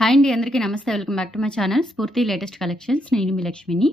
Hi అండి, అందరికీ నమస్తే. Welcome back to my channel స్ఫూర్తి లేటెస్ట్ కలెక్షన్స్. నేను మీ లక్ష్మిని.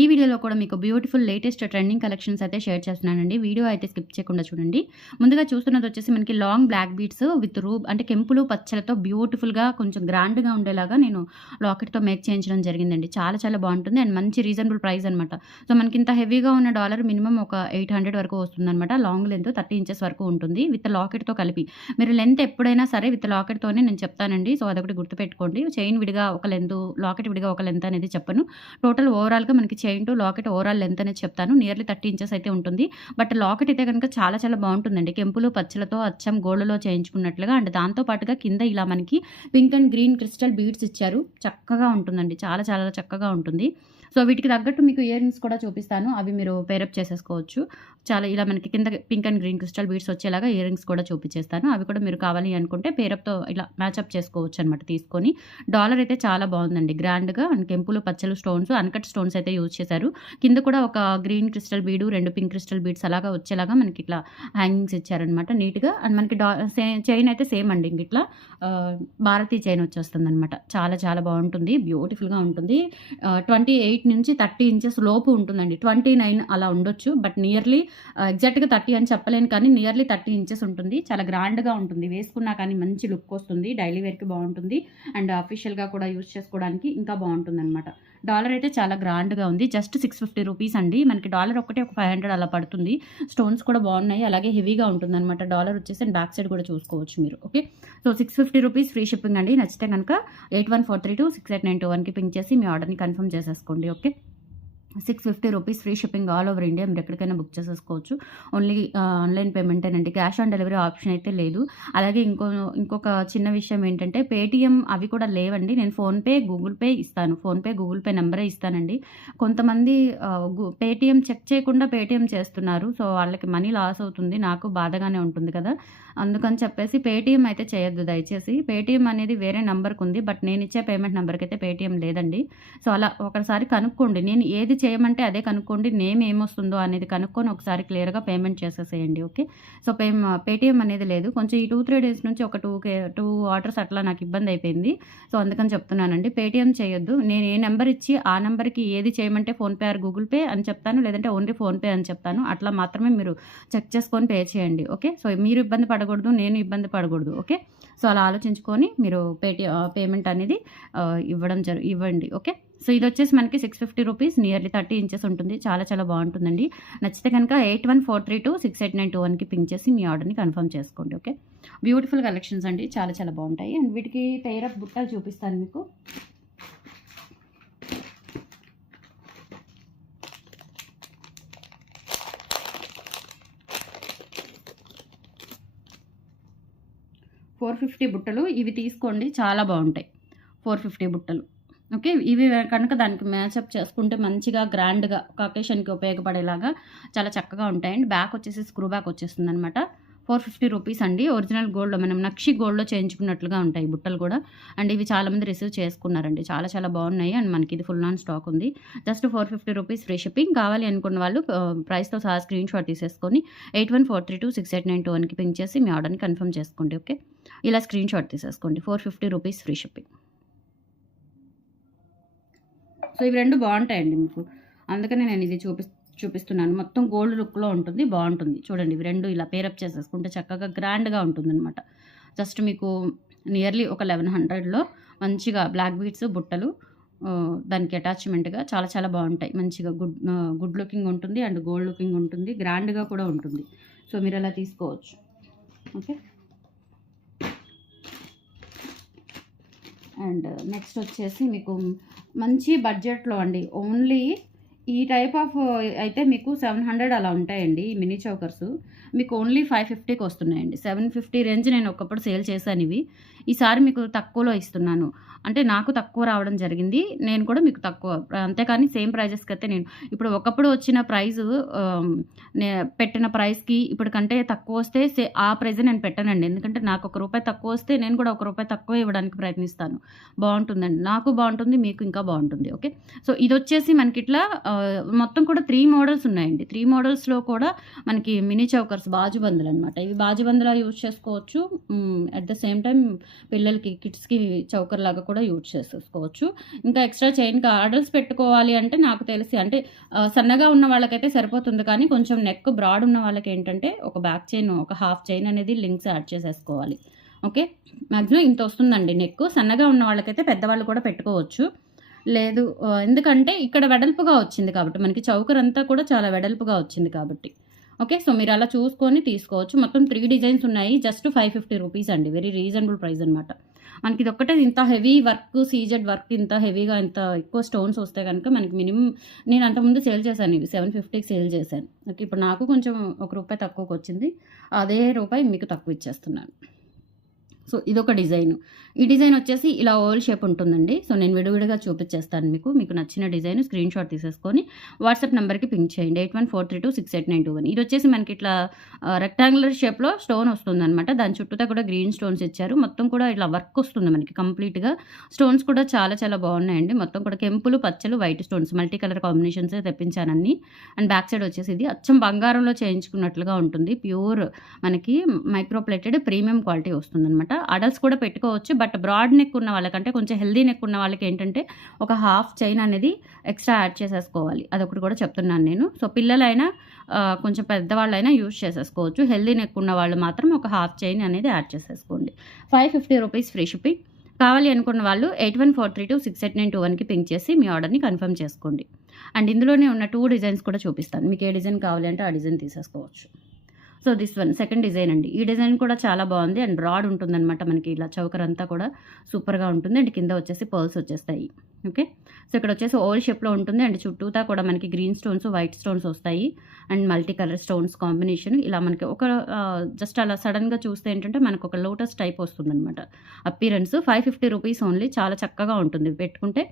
ఈ వీడియోలో కూడా మీకు బ్యూటిఫుల్ లేటెస్ట్ ట్రెండింగ్ కలెక్షన్స్ అయితే షేర్ చేస్తున్నానండి. వీడియో అయితే స్కిప్ చేయకుండా చూడండి. ముందుగా చూస్తున్నది వచ్చేసి మనకి లాంగ్ బ్లాక్ బీడ్స్ విత్ రూబ్ అంటే కెంపులు పచ్చలతో బ్యూటిఫుల్గా కొంచెం గ్రాండ్గా ఉండేలాగా నేను లాకెట్తో మేక్ చేయించడం జరిగిందండి. చాలా చాలా బాగుంటుంది అండ్ మంచి రీజనబుల్ ప్రైస్ అనమాట. సో మనకి ఇంత హెవీగా ఉన్న డాలర్ మినిమం ఒక 800 వరకు వస్తుంది అనమాట. లాంగ్ లెంత్ 30 ఇంచెస్ వరకు ఉంటుంది విత్ లాకెట్తో కలిపి. మీరు లెంత్ ఎప్పుడైనా సరే విత్ లాకెట్తోనే నేను చెప్తానండి. సో అదొకటి గుర్తుపెట్టుకోండి. చైన్ విడిగా ఒక లెంత్, లాకెట్ విడిగా ఒక లెంత్ అనేది చెప్పను. టోటల్ ఓవరాల్గా మనకి chain to locket overall length అనేది చెప్తాను. నియర్లీ 30 ఇంచెస్ అయితే ఉంటుంది. బట్ లాకెట్ అయితే కనుక చాలా చాలా బాగుంటుందండి. కెంపులు పచ్చలతో అచ్చం గోల్డ్లో చేయించుకున్నట్లుగా అండ్ దాంతో పాటుగా కింద ఇలా మనకి pink and green crystal beads ఇచ్చారు. చక్కగా ఉంటుందండి, చాలా చాలా చక్కగా ఉంటుంది. సో వీటికి తగ్గట్టు మీకు ఇయర్ రింగ్స్ కూడా చూపిస్తాను. అవి మీరు పేరప్ చేసేసుకోవచ్చు. చాలా ఇలా మనకి కింద pink and green crystal beads వచ్చేలాగా ఇయర్ రింగ్స్ కూడా చూపించేస్తాను. అవి కూడా మీరు కావాలి అనుకుంటే పేరప్తో ఇలా మ్యాచ్అప్ చేసుకోవచ్చు అనమాట తీసుకొని. డాలర్ అయితే చాలా బాగుందండి, గ్రాండ్గా అండ్ కెంపులు పచ్చలు స్టోన్స్, అన్కట్ స్టోన్స్ అయితే యూజ్ చేశారు. కింద కూడా ఒక గ్రీన్ క్రిస్టల్ బీడు, 2 పింక్ క్రిస్టల్ బీడ్స్ అలాగా వచ్చేలాగా మనకి ఇట్లా హ్యాంగింగ్స్ ఇచ్చారనమాట నీట్గా. అండ్ మనకి చైన్ అయితే సేమ్ అండి, ఇంక ఇట్లా భారతీ చైన్ వచ్చేస్తుంది అనమాట. చాలా చాలా బాగుంటుంది, బ్యూటిఫుల్గా ఉంటుంది. 28 నుంచి 30 ఇంచెస్ లోపు ఉంటుందండి. 29 అలా ఉండొచ్చు, బట్ నియర్లీ ఎగ్జాక్ట్గా 30 అని చెప్పలేను, కానీ నియర్లీ 30 ఇంచెస్ ఉంటుంది. చాలా గ్రాండ్గా ఉంటుంది, వేసుకున్నా కానీ మంచి లుక్ వస్తుంది, డైలీ వేర్కి బాగుంటుంది అండ్ అఫీషియల్గా కూడా యూజ్ చేసుకోవడానికి ఇంకా బాగుంటుంది అనమాట. డాలర్ అయితే చాలా గ్రాండ్గా ఉంది. జస్ట్ 650 రూపీస్ అండి. మనకి డాలర్ ఒకటే ఒక 500 అలా పడుతుంది. స్టోన్స్ కూడా బాగున్నాయి, అలాగే హెవీగా ఉంటుంది అనమాట. డాలర్ వచ్చేసి అండ్ బ్యాక్ సైడ్ కూడా చూసుకోవచ్చు మీరు. Okay, so 650 rupees free shipping అండి. నచ్చితే కనుక 8143268921కి పింక్ చేసి మీ ఆర్డర్ని కన్ఫర్మ్ చేసేసుకోండి. Okay, 650 rupees free shipping all over India. మీరు ఎక్కడికైనా బుక్ చేసేసుకోవచ్చు. ఓన్లీ ఆన్లైన్ పేమెంటేనండి, క్యాష్ ఆన్ డెలివరీ ఆప్షన్ అయితే లేదు. అలాగే ఇంకొక చిన్న విషయం ఏంటంటే పేటీఎం అవి కూడా లేవండి. నేను ఫోన్పే, గూగుల్ పే ఇస్తాను. ఫోన్పే, గూగుల్ పే నెంబరే ఇస్తానండి. కొంతమంది పేటీఎం చెక్ చేయకుండా పేటీఎం చేస్తున్నారు. సో వాళ్ళకి మనీ లాస్ అవుతుంది, నాకు బాధగానే ఉంటుంది కదా. అందుకని చెప్పేసి పేటీఎం అయితే చేయొద్దు దయచేసి. పేటీఎం అనేది వేరే నెంబర్కి ఉంది, బట్ నేను ఇచ్చే పేమెంట్ నెంబర్కి అయితే పేటీఎం లేదండి. సో అలా ఒకసారి కనుక్కోండి. నేను ఏది చేయమంటే అదే కనుక్కోండి. నేమ్ ఏమొస్తుందో అనేది కనుక్కొని ఒకసారి క్లియర్గా పేమెంట్ చేసేసేయండి. ఓకే, సో పేటీఎం అనేది లేదు. కొంచెం ఈ 2-3 డేస్ నుంచి ఒక 2 ఆర్డర్స్ అట్లా నాకు ఇబ్బంది అయిపోయింది. సో అందుకని చెప్తున్నానండి, పేటీఎం చేయొద్దు. నేను ఏ నెంబర్ ఇచ్చి ఆ నెంబర్కి ఏది చేయమంటే ఫోన్పే ఆర్ గూగుల్ పే అని చెప్తాను, లేదంటే ఓన్లీ ఫోన్పే అని చెప్తాను. అట్లా మాత్రమే మీరు చెక్ చేసుకొని పే చేయండి. ఓకే, సో మీరు ఇబ్బంది పడకూడదు, నేను ఇబ్బంది పడకూడదు. ఓకే, సో అలా ఆలోచించుకొని మీరు పేమెంట్ అనేది ఇవ్వండి. ఓకే, సో ఇది వచ్చేసి మనకి 650 రూపీస్, నియర్లీ 30 ఇంచెస్ ఉంటుంది. చాలా చాలా బాగుంటుందండి. నచ్చితే కనుక 8143268921కి పింక్ చేసి మీ ఆర్డర్ని కన్ఫర్మ్ చేసుకోండి. ఓకే, బ్యూటిఫుల్ కలెక్షన్స్ అండి, చాలా చాలా బాగుంటాయి. అండ్ వీటికి పెయిర్ ఆఫ్ బుట్టలు చూపిస్తాను మీకు. $450 బుట్టలు ఇవి తీసుకోండి, చాలా బాగుంటాయి. 450 బుట్టలు. ఓకే, ఇవి కనుక దానికి మ్యాచప్ చేసుకుంటే మంచిగా గ్రాండ్గా ఒక అకేషన్కి ఉపయోగపడేలాగా చాలా చక్కగా ఉంటాయండి. బ్యాక్ వచ్చేసి స్క్రూ బ్యాక్ వచ్చేస్తుంది అనమాట. 450 రూపీస్ అండి. ఒరిజినల్ గోల్డ్లో మనం నక్షి గోల్డ్లో చేయించుకున్నట్లుగా ఉంటాయి బుట్టలు కూడా. అండ్ ఇవి చాలామంది రిసీవ్ చేసుకున్నారండి, చాలా చాలా బాగున్నాయి. అండ్ మనకి ఇది ఫుల్ ఆన్ స్టాక్ ఉంది. Just 450 rupees free shipping. కావాలి అనుకున్న వాళ్ళు ప్రైస్తో సహా స్క్రీన్ షాట్ తీసేసుకొని 8143268921కి పింక్ చేసి మీ ఆర్డర్ని కన్ఫర్మ్ చేసుకోండి. ఓకే, ఇలా స్క్రీన్ షాట్ తీసేసుకోండి. 450 రూపీస్ ఫ్రీ షిప్పింగ్. సో ఇవి రెండు బాగుంటాయండి మీకు, అందుకనే నేను ఇది చూపిస్తున్నాను. మొత్తం గోల్డ్ లుక్లో ఉంటుంది, బాగుంటుంది. చూడండి, ఇవి రెండు ఇలా పేరప్ చేసేసుకుంటే చక్కగా గ్రాండ్గా ఉంటుందన్నమాట. జస్ట్ మీకు నియర్లీ ఒక 1100లో మంచిగా బ్లాక్ బీడ్స్ బుట్టలు దానికి అటాచ్మెంట్గా చాలా చాలా బాగుంటాయి. మంచిగా గుడ్ లుకింగ్ ఉంటుంది అండ్ గోల్డ్ లుకింగ్ ఉంటుంది, గ్రాండ్గా కూడా ఉంటుంది. సో మీరు అలా తీసుకోవచ్చు. ఓకే, అండ్ నెక్స్ట్ వచ్చేసి మీకు మంచి బడ్జెట్లో అండి. ఓన్లీ ఈ టైప్ ఆఫ్ అయితే మీకు 700 అలా ఉంటాయండి. ఈ మినీ చౌకర్స్ మీకు ఓన్లీ 550కి వస్తున్నాయండి. 750 రేంజ్ నేను ఒకప్పుడు సేల్ చేశాను ఇవి. ఈసారి మీకు తక్కువలో ఇస్తున్నాను. అంటే నాకు తక్కువ రావడం జరిగింది, నేను కూడా మీకు తక్కువ, అంతేకాని సేమ్ ప్రైజెస్కి అయితే నేను ఇప్పుడు ఒకప్పుడు వచ్చిన ప్రైజు పెట్టిన ప్రైస్కి ఇప్పటికంటే తక్కువ వస్తే ఆ ప్రైజ్ నేను పెట్టానండి. ఎందుకంటే నాకు ₹1 తక్కువ వస్తే నేను కూడా ₹1 తక్కువ ఇవ్వడానికి ప్రయత్నిస్తాను. బాగుంటుందండి, నాకు బాగుంటుంది, మీకు ఇంకా బాగుంటుంది. ఓకే, సో ఇది వచ్చేసి మనకి ఇట్లా మొత్తం కూడా 3 మోడల్స్ ఉన్నాయండి. 3 మోడల్స్లో కూడా మనకి మినీ చౌకర్స్ చౌకర్స్ బాజుబందులు అనమాట. ఇవి బాజుబందులా యూజ్ చేసుకోవచ్చు. అట్ ద సేమ్ టైం పిల్లలకి కిడ్స్‌కి చౌకర్ లాగా కూడా యూజ్ చేసేసుకోవచ్చు. ఇంకా ఎక్స్ట్రా చైన్‌కి ఆర్డర్స్ పెట్టుకోవాలి అంటే నాకు తెలిసి అంటే సన్నగా ఉన్న వాళ్ళకైతే సరిపోతుంది. కానీ కొంచెం నెక్ బ్రాడ్ ఉన్న వాళ్ళకి ఏంటంటే ఒక బ్యాక్ చైన్, ఒక హాఫ్ చైన్ అనేది లింక్స్ యాడ్ చేసేసుకోవాలి. ఓకే. మాక్సిమం ఇంత వస్తుందండి నెక్. సన్నగా ఉన్న వాళ్ళకైతే పెద్దవాళ్ళు కూడా పెట్టుకోవచ్చు. లేదు ఎందుకంటే ఇక్కడ వెడల్పుగా వచ్చింది కాబట్టి మనకి చౌకర్ అంతా కూడా చాలా వెడల్పుగా వచ్చింది కాబట్టి. ఓకే. సో మీరు అలా చూసుకొని తీసుకోవచ్చు. మొత్తం 3 డిజైన్స్ ఉన్నాయి. జస్ట్ 550 రూపీస్ అండి. వెరీ రీజనబుల్ ప్రైస్ అనమాట. మనకి ఇదొక్కటే ఇంత హెవీ వర్క్, సీజెడ్ వర్క్ ఇంత హెవీగా ఇంత ఎక్కువ స్టోన్స్ వస్తే కనుక మనకి మినిమం నేను అంతకుముందు సేల్ చేశాను. ఇవి 750కి సేల్ చేశాను. ఓకే. ఇప్పుడు నాకు కొంచెం ₹1 తక్కువకి వచ్చింది. అదే రూపాయి మీకు తక్కువ ఇచ్చేస్తున్నాను. సో ఇదొక డిజైను. ఈ డిజైన్ వచ్చేసి ఇలా ఓవల్ షేప్ ఉంటుందండి. సో నేను విడివిడిగా చూపించేస్తాను మీకు. మీకు నచ్చిన డిజైన్ స్క్రీన్ షాట్ తీసేసుకొని వాట్సాప్ నెంబర్కి పింక్ చేయండి. 8143268921. ఇది వచ్చేసి మనకి ఇట్లా రెక్టాంగులర్ షేప్లో స్టోన్ వస్తుందన్నమాట. దాని చుట్టూతా కూడా గ్రీన్ స్టోన్స్ ఇచ్చారు. మొత్తం కూడా ఇట్లా వర్క్ వస్తుంది మనకి కంప్లీట్గా. స్టోన్స్ కూడా చాలా చాలా బాగున్నాయండి. మొత్తం కూడా కెంపులు, పచ్చలు, white stones multi colour combinations తెప్పించాను అన్ని. అండ్ బ్యాక్ సైడ్ వచ్చేసి ఇది అచ్చం బంగారంలో చేయించుకున్నట్లుగా ఉంటుంది. ప్యూర్ మనకి మైక్రోప్లేటెడ్ ప్రీమియం క్వాలిటీ వస్తుందన్నమాట. అడల్ట్స్ కూడా పెట్టుకోవచ్చు. బట్ బ్రాడ్ నెక్ ఉన్న వాళ్ళకంటే కొంచెం హెల్దీ నెక్ ఉన్న వాళ్ళకి ఏంటంటే ఒక హాఫ్ చైన్ అనేది ఎక్స్ట్రా యాడ్ చేసేసుకోవాలి. అదొకటి కూడా చెప్తున్నాను నేను. సో పిల్లలైనా కొంచెం పెద్దవాళ్ళైనా యూజ్ చేసేసుకోవచ్చు. హెల్దీ నెక్ ఉన్న వాళ్ళు మాత్రం ఒక హాఫ్ చైన్ అనేది యాడ్ చేసేసుకోండి. 550 రూపీస్ ఫ్రీ షిప్పింగ్. కావాలి అనుకున్న వాళ్ళు 8143268921కి పింక్ చేసి మీ ఆర్డర్ని కన్ఫర్మ్ చేసుకోండి. అండ్ ఇందులోనే ఉన్న 2 డిజైన్స్ కూడా చూపిస్తాను. మీకు ఏ డిజైన్ కావాలి అంటే ఆ డిజైన్ తీసేసుకోవచ్చు. So this one second design అండి. ఈ డిజైన్ కూడా చాలా బాగుంది అండ్ బ్రాడ్ ఉంటుందన్నమాట. మనకి ఇలా చౌకర్ అంతా కూడా సూపర్గా ఉంటుంది. అండ్ కింద వచ్చేసి పర్ల్స్ వచ్చేస్తాయి. ఓకే. సో ఇక్కడ వచ్చేసి ఓవల్ షేప్లో ఉంటుంది. అండ్ చుట్టూతా కూడా మనకి గ్రీన్ స్టోన్స్, వైట్ స్టోన్స్ వస్తాయి. And multi colour stones combination ఇలా మనకి ఒక జస్ట్ అలా సడన్గా చూస్తే ఏంటంటే మనకు ఒక లోటస్ టైప్ వస్తుందన్నమాట అపీరెన్స్. 550 rupees only. చాలా చక్కగా ఉంటుంది పెట్టుకుంటే.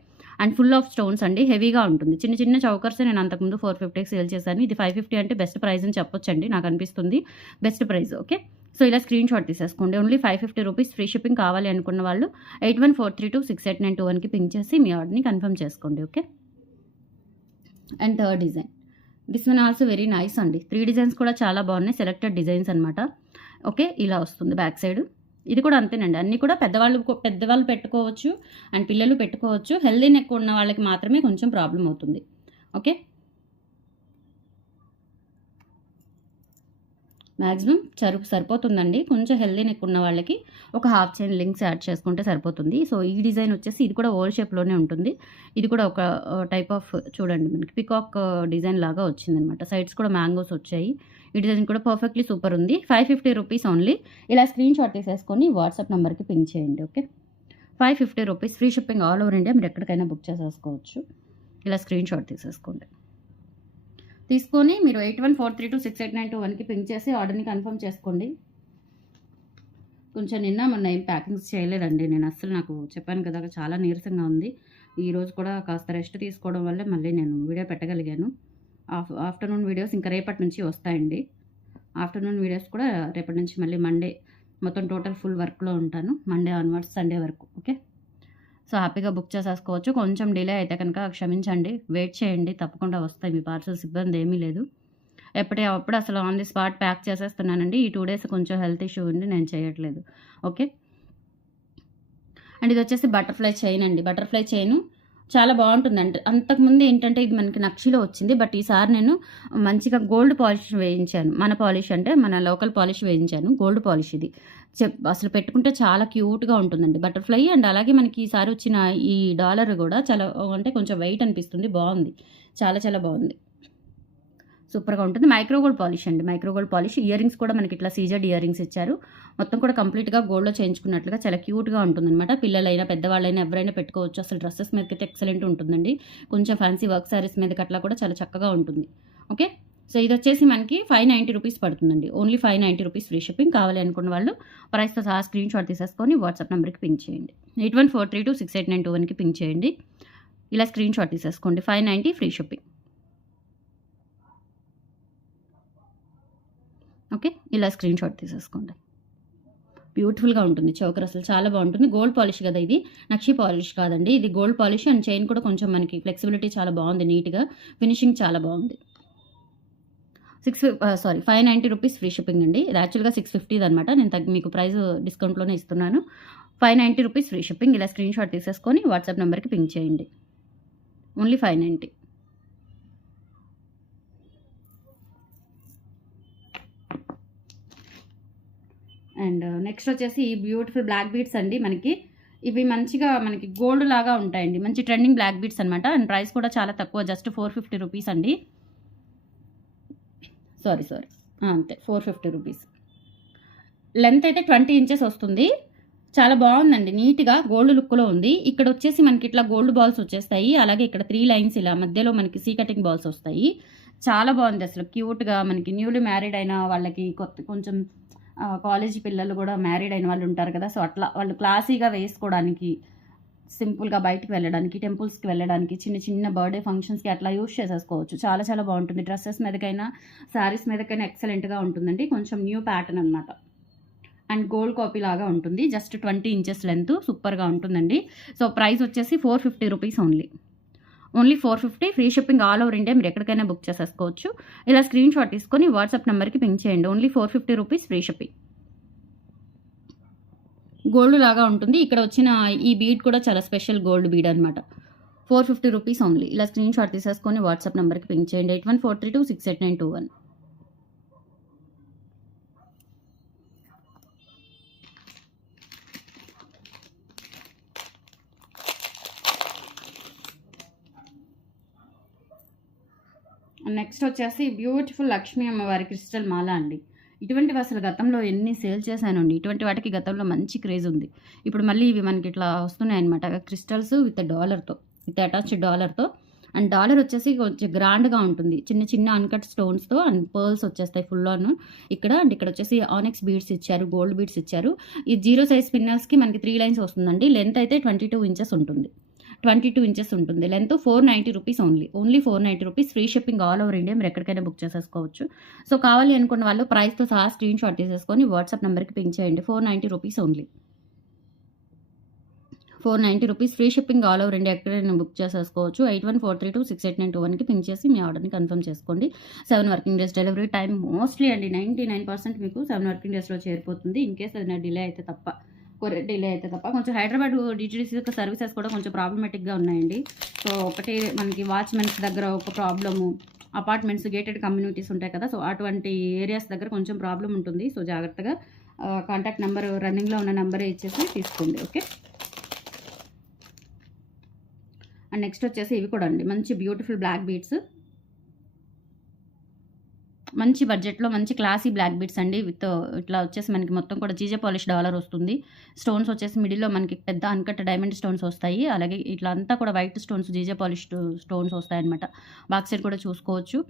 అండ్ ఫుల్ ఆఫ్ స్టోన్స్ అండి. హెవీగా ఉంటుంది. చిన్న చిన్న చౌకర్సే నేను అంతకుముందు 450కి సేల్ చేశాను. ఇది 550 అంటే బెస్ట్ ప్రైస్ అని చెప్పొచ్చండి. నాకు అనిపిస్తుంది బెస్ట్ ప్రైస్. ఓకే. సో ఇలా స్క్రీన్ షాట్ తీసేసుకోండి. Only 550 rupees free shipping. కావాలి అనుకున్న వాళ్ళు 8143268921కి పింక్ చేసి మీ ఆర్డర్ని కన్ఫర్మ్ చేసుకోండి. Okay. And third design. This one also very nice అండి. 3 డిజైన్స్ కూడా చాలా బాగున్నాయి. సెలెక్టెడ్ డిజైన్స్ అనమాట. ఓకే. ఇలా వస్తుంది బ్యాక్ సైడ్. ఇది కూడా అంతేనండి. అన్నీ కూడా పెద్దవాళ్ళు పెట్టుకోవచ్చు అండ్ పిల్లలు పెట్టుకోవచ్చు. హెల్దీ నెక్ ఉన్న వాళ్ళకి మాత్రమే కొంచెం ప్రాబ్లం అవుతుంది. ఓకే. మ్యాక్సిమం సరిపోతుందండి. కొంచెం హెల్దీ నెక్ ఉన్న వాళ్ళకి ఒక హాఫ్ చైన్ లింక్స్ యాడ్ చేసుకుంటే సరిపోతుంది. సో ఈ డిజైన్ వచ్చేసి ఇది కూడా ఓవల్ షేప్లోనే ఉంటుంది. ఇది కూడా ఒక టైప్ ఆఫ్ చూడండి మనకి పికాక్ డిజైన్ లాగా వచ్చిందనమాట. సైడ్స్ కూడా మ్యాంగోస్ వచ్చాయి. ఈ డిజైన్ కూడా పర్ఫెక్ట్లీ సూపర్ ఉంది. 550 రూపీస్ ఓన్లీ. ఇలా స్క్రీన్ షాట్ తీసేసుకొని వాట్సాప్ నెంబర్కి పింక్ చేయండి. Okay. 550 rupees free shipping all over India. మీరు ఎక్కడికైనా బుక్ చేసేసుకోవచ్చు. ఇలా స్క్రీన్ షాట్ తీసేసుకోండి. తీసుకొని మీరు 8143268921కి పింక్ చేసి ఆర్డర్ని కన్ఫర్మ్ చేసుకోండి. కొంచెం మొన్న ఏం ప్యాకింగ్స్ చేయలేదండి నేను. అస్సలు నాకు చెప్పాను కదా చాలా నీరసంగా ఉంది. ఈరోజు కూడా కాస్త రెస్ట్ తీసుకోవడం వల్లే మళ్ళీ నేను వీడియో పెట్టగలిగాను. ఆఫ్టర్నూన్ వీడియోస్ ఇంకా రేపటి నుంచి వస్తాయండి. ఆఫ్టర్నూన్ వీడియోస్ కూడా రేపటి నుంచి మళ్ళీ మండే మొత్తం టోటల్ ఫుల్ వర్క్లో ఉంటాను. మండే ఆన్వర్డ్స్ సండే వరకు. ఓకే. సో హ్యాపీగా బుక్ చేసేసుకోవచ్చు. కొంచెం డిలే అయితే కనుక క్షమించండి. వెయిట్ చేయండి. తప్పకుండా వస్తాయి మీ పార్సల్స్. ఇబ్బంది ఏమీ లేదు. ఎప్పటికప్పుడు అసలు ఆన్ ది స్పాట్ ప్యాక్ చేసేస్తున్నానండి. ఈ 2 డేస్ కొంచెం హెల్త్ ఇష్యూ ఉంది. నేను చేయట్లేదు. ఓకే. అండ్ ఇది వచ్చేసి బటర్ఫ్లై చైన్ అండి. బటర్ఫ్లై చైను చాలా బాగుంటుందండి. అంతకుముందు ఏంటంటే ఇది మనకి నక్షిలో వచ్చింది. బట్ ఈసారి నేను మంచిగా గోల్డ్ పాలిష్ వేయించాను. మన పాలిష్ అంటే మన లోకల్ పాలిష్ వేయించాను. గోల్డ్ పాలిష్ ఇది. అసలు పెట్టుకుంటే చాలా క్యూట్గా ఉంటుందండి బటర్ఫ్లై. అండ్ అలాగే మనకి ఈసారి వచ్చిన ఈ డాలర్ కూడా చాలా అంటే కొంచెం వెయిట్ అనిపిస్తుంది. బాగుంది. చాలా చాలా బాగుంది. సూపర్గా ఉంటుంది. మైక్రోగోల్డ్ పాలిష్ అండి. Micro gold polish. ఇయర్ రింగ్స్ కూడా మనకి ఇట్లా సీజెడ్ ఇయర్ రింగ్స్ ఇచ్చారు. మొత్తం కూడా కంప్లీట్గా గోల్డ్లో చేయించుకున్నట్లుగా చాలా క్యూట్గా ఉంటుందన్నమాట. పిల్లలైనా పెద్దవాళ్ళైనా ఎవరైనా పెట్టుకోవచ్చు. అసలు డ్రెస్సెస్ మీదకైతే ఎక్సలెంట్ ఉంటుందండి. కొంచెం ఫ్యాన్సీ వర్క్ శారీస్ మీదకి అట్లా కూడా చాలా చక్కగా ఉంటుంది. ఓకే. సో ఇది వచ్చేసి మనకి 590 రూపీస్ పడుతుందండి. Only 590 rupees free shipping. కావాలి అనుకున్న వాళ్ళు ప్రైస్తో సహా స్క్రీన్ షాట్ తీసేసుకొని వాట్సాప్ నెంబర్కి పింక్ చేయండి. 8143268921కి పింక్ చేయండి. ఇలా స్క్రీన్ షాట్ తీసేసుకోండి. 590 ఫ్రీ షిప్పింగ్. ఓకే. ఇలా స్క్రీన్ షాట్ తీసేసుకోండి. బ్యూటిఫుల్గా ఉంటుంది చౌకర్. అసలు చాలా బాగుంటుంది. గోల్డ్ పాలిష్ కదా ఇది. నక్షి పాలిష్ కాదండి. ఇది గోల్డ్ పాలిష్. అండ్ చైన్ కూడా కొంచెం మనకి ఫ్లెక్సిబిలిటీ చాలా బాగుంది. నీట్గా ఫినిషింగ్ చాలా బాగుంది. సారీ 590 రూపీస్ ఫ్రీ షిప్పింగ్ అండి. ఇది యాక్చువల్‌గా 650 అనమాట. నేను మీకు ప్రైస్ డిస్కౌంట్‌లోనే ఇస్తున్నాను. 590 రూపీస్ ఫ్రీ షిప్పింగ్. ఇలా స్క్రీన్ షాట్ తీసేసుకొని వాట్సాప్ నెంబర్‌కి పింగ్ చేయండి. ఓన్లీ 590. అండ్ నెక్స్ట్ వచ్చేసి బ్యూటిఫుల్ బ్లాక్ బీడ్స్ అండి. ఇవి మంచిగా గోల్డ్ లాగా ఉంటాయండి. మంచి ట్రెండింగ్ బ్లాక్ బీడ్స్ అనమాట. అండ్ ప్రైస్ కూడా చాలా తక్కువ, జస్ట్ 450 రూపీస్ అండి. సారీ అంతే 450 రూపీస్. లెంత్ అయితే 20 ఇంచెస్ వస్తుంది. చాలా బాగుందండి, నీట్గా గోల్డ్ లుక్లో ఉంది. ఇక్కడ వచ్చేసి మనకి ఇట్లా గోల్డ్ బాల్స్ వచ్చేస్తాయి. అలాగే ఇక్కడ 3 లైన్స్ ఇలా మధ్యలో మనకి సీ కటింగ్ బాల్స్ వస్తాయి. చాలా బాగుంది అసలు, క్యూట్గా. మనకి న్యూలీ మ్యారీడ్ అయిన వాళ్ళకి, కొంచెం కాలేజీ పిల్లలు కూడా మ్యారీడ్ అయిన వాళ్ళు ఉంటారు కదా, సో అట్లా వాళ్ళు క్లాసీగా వేసుకోవడానికి, సింపుల్గా బయటికి వెళ్ళడానికి, టెంపుల్స్కి వెళ్ళడానికి, చిన్న చిన్న బర్త్డే ఫంక్షన్స్కి అట్లా యూస్ చేసేసుకోవచ్చు. చాలా చాలా బాగుంటుంది. డ్రెస్సెస్ మీదకైనా శారీస్ మీదకైనా ఎక్సలెంట్గా ఉంటుందండి. కొంచెం న్యూ ప్యాటర్న్ అనమాట. అండ్ గోల్డ్ కాపీ లాగా ఉంటుంది. జస్ట్ 20 ఇంచెస్ లెంత్, సూపర్గా ఉంటుందండి. సో ప్రైస్ వచ్చేసి 450 rupees only 450. Free shipping all over India. మీరు ఎక్కడికైనా బుక్ చేసేసుకోవచ్చు. ఇలా స్క్రీన్ షాట్ తీసుకొని వాట్సాప్ నెంబర్కి పింక్ చేయండి. Only 450 rupees free shipping. Gold లాగా ఉంటుంది. ఇక్కడ వచ్చిన ఈ బీడ్ కూడా చాలా స్పెషల్ గోల్డ్ బీడ్ అనమాట. 450 రూపీస్ ఓన్లీ. ఇలా స్క్రీన్ షాట్ తీసేసుకొని వాట్సాప్ నెంబర్కి పింక్ చేయండి. 8143268921. నెక్స్ట్ వచ్చేసి బ్యూటిఫుల్ లక్ష్మీ అమ్మవారి క్రిస్టల్ మాల అండి. ఇటువంటివి అసలు గతంలో ఎన్ని సేల్ చేశానండి. ఇటువంటి వాటికి గతంలో మంచి క్రేజ్ ఉంది. ఇప్పుడు మళ్ళీ ఇవి మనకి ఇట్లా వస్తున్నాయి అనమాట, క్రిస్టల్స్ విత్ అటాచ్డ్ డాలర్తో. అండ్ డాలర్ వచ్చేసి కొంచెం గ్రాండ్గా ఉంటుంది. చిన్న చిన్న అన్కట్ స్టోన్స్తో అండ్ పర్ల్స్ వచ్చేస్తాయి ఫుల్ ఆన్ ఇక్కడ. అండ్ ఇక్కడ వచ్చేసి ఆనిక్స్ బీడ్స్ ఇచ్చారు, గోల్డ్ బీడ్స్ ఇచ్చారు. ఈ 0 సైజ్ స్పిన్నర్స్కి మనకి 3 లైన్స్ వస్తుందండి. లెంత్ అయితే 22 ఇంచెస్ ఉంటుంది. 22 ఇంచెస్ ఉంటుంది length. 490 rupees only 490 rupees. Free shipping all over India. మీరు ఎక్కడికైనా బుక్ చేసేసుకోవచ్చు. సో కావాలి అనుకున్న వాళ్ళు ప్రైస్తో సహా స్క్రీన్ షాట్ తీసేసుకొని వాట్సాప్ నెంబర్కి పింక్ చేయండి. 490 rupees only. 490 rupees. Free shipping all over India. ఎక్కడైనా బుక్ చేసేసుకోవచ్చు. 8143268921కి పింక్ చేసి మీ ఆర్డర్ని కన్ఫర్మ్ చేసుకోండి. 7 working days delivery time. Mostly అండి 99% మీకు 7 వర్కింగ్ డేస్లో చేరిపోతుంది. ఇన్ కేస్ అది డిలే అయితే తప్ప. కొంచెం హైదరాబాద్ డిటిడిసి యొక్క సర్వీసెస్ కూడా కొంచెం ప్రాబ్లమేటిక్గా ఉన్నాయండి. సో ఒకటి మనకి వాచ్మెన్స్ దగ్గర ఒక ప్రాబ్లము, అపార్ట్మెంట్స్ గేటెడ్ కమ్యూనిటీస్ ఉంటాయి కదా, సో అటువంటి ఏరియాస్ దగ్గర కొంచెం ప్రాబ్లం ఉంటుంది. సో జాగ్రత్తగా కాంటాక్ట్ నెంబర్ రన్నింగ్లో ఉన్న నెంబరే ఇచ్చేసి తీసుకోండి. ఓకే. అండ్ నెక్స్ట్ వచ్చేసి ఇవి కూడా అండి మంచి బ్యూటిఫుల్ బ్లాక్ బీడ్స్. మంచి బడ్జెట్లో మంచి క్లాసీ బ్లాక్ బీడ్స్ అండి. విత్ ఇట్లా వచ్చేసి మనకి మొత్తం కూడా జీజే పాలిష్ డాలర్ వస్తుంది. స్టోన్స్ వచ్చేసి మిడిల్లో మనకి పెద్ద అన్కట్ డైమండ్ స్టోన్స్ వస్తాయి. అలాగే ఇట్లా అంతా కూడా white stones, GJ polish stones వస్తాయన్నమాట. బాక్ సైడ్ కూడా చూసుకోవచ్చు.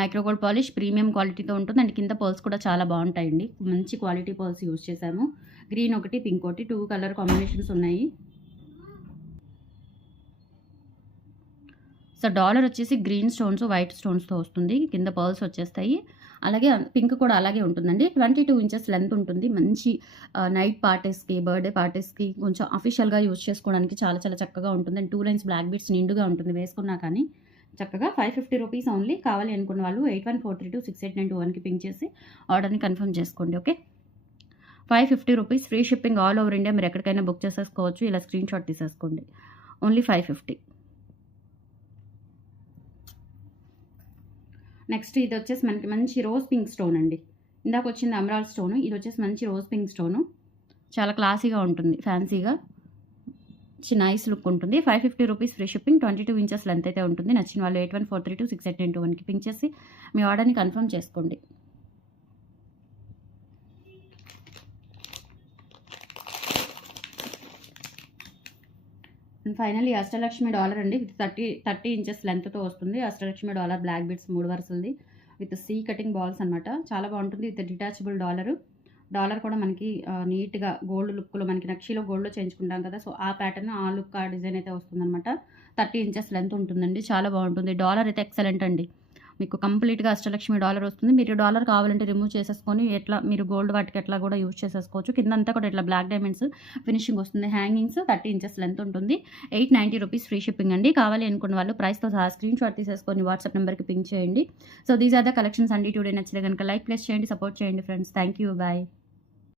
మైక్రోగోల్డ్ పాలిష్ ప్రీమియం క్వాలిటీతో ఉంటుంది. అండ్ కింద పర్ల్స్ కూడా చాలా బాగుంటాయండి. మంచి క్వాలిటీ పర్ల్స్ యూజ్ చేశాము. గ్రీన్ ఒకటి, పింక్ ఒకటి, 2 కలర్ కాంబినేషన్స్ ఉన్నాయి. సో డాలర్ వచ్చేసి గ్రీన్ స్టోన్స్, వైట్ స్టోన్స్తో వస్తుంది. కింద పర్ల్స్ వచ్చేస్తాయి. అలాగే పింక్ కూడా అలాగే ఉంటుందండి. 22 ఇంచెస్ లెంత్ ఉంటుంది. మంచి నైట్ పార్టీస్కి, బర్త్డే పార్టీస్కి కొంచెం అఫీషియల్గా యూజ్ చేసుకోవడానికి చాలా చాలా చక్కగా ఉంటుంది. అండ్ 2 లైన్స్ బ్లాక్ బీడ్స్ నిండుగా ఉంటుంది వేసుకున్నా కానీ చక్కగా. 550 రూపీస్ ఓన్లీ. కావాలి అనుకున్న వాళ్ళు 8143268921కి పింక్ చేసి ఆర్డర్ని కన్ఫర్మ్ చేసుకోండి. Okay. 550 rupees. Free shipping all over India. మీరు ఎక్కడికైనా బుక్ చేసేసుకోవచ్చు. ఇలా స్క్రీన్ షాట్ తీసేసుకోండి. ఓన్లీ 550. నెక్స్ట్ ఇది వచ్చేసి మనకి మంచి రోజ్ పింక్ స్టోన్ అండి. ఇందాక వచ్చింది అమరాల్ స్టోను, ఇది వచ్చేసి మంచి రోజ్ పింక్ స్టోను. చాలా క్లాసీగా ఉంటుంది, ఫ్యాన్సీగా నైస్ లుక్ ఉంటుంది. 550 rupees free shipping. 22 inches length అయితే ఉంటుంది. నచ్చిన వాళ్ళు 8143268921కి పింక్ చేసి మీ ఆర్డర్ని కన్ఫర్మ్ చేసుకోండి. అండ్ ఫైనల్లీ అష్టలక్ష్మి డాలర్ అండి. విత్ 30 ఇంచెస్ లెంత్తో వస్తుంది. అష్టలక్ష్మి డాలర్ బ్లాక్ బీడ్స్ 3 వరుసలది విత్ సీ కటింగ్ బాల్స్ అనమాట. చాలా బాగుంటుంది. విత్ డిటాచబుల్ డాలర్ కూడా మనకి నీట్గా గోల్డ్ లుక్లో, మనకి నక్షీలో గోల్డ్లో చేయించుకుంటాం కదా, సో ఆ ప్యాటర్న్, ఆ లుక్, ఆ డిజైన్ అయితే వస్తుందన్నమాట. 30 ఇంచెస్ లెంత్ ఉంటుందండి. చాలా బాగుంటుంది. డాలర్ అయితే ఎక్సలెంట్ అండి. మీకు కంప్లీట్‌గా అష్టలక్ష్మి డాలర్ వస్తుంది. మీరు డాలర్ కావాలంటే రిమూవ్ చేసేసుకొని ఎట్లా మీరు గోల్డ్ వాటికి ఎట్లా కూడా యూజ్ చేసేసుకోవచ్చు. కిందంతా కూడా ఇట్లా బ్లాక్ డైమండ్స్ ఫినిషింగ్ వస్తుంది. హ్యాంగింగ్స్ 30 ఇంచెస్ లెంత్ ఉంటుంది. 890 రూపీస్ ఫ్రీ షిప్పింగ్ అండి. కావాలి అనుకున్న వాళ్ళు ప్రైస్‌తో సహా స్క్రీన్‌షాట్ తీసేసుకొని వాట్సాప్ నెంబర్‌కి పింగ్ చేయండి. So these are the collections అండి. టుడే నచ్చితే గనుక లైక్, ప్లేస్ చేయండి, సపోర్ట్ చేయండి ఫ్రెండ్స్. Thank you. బై.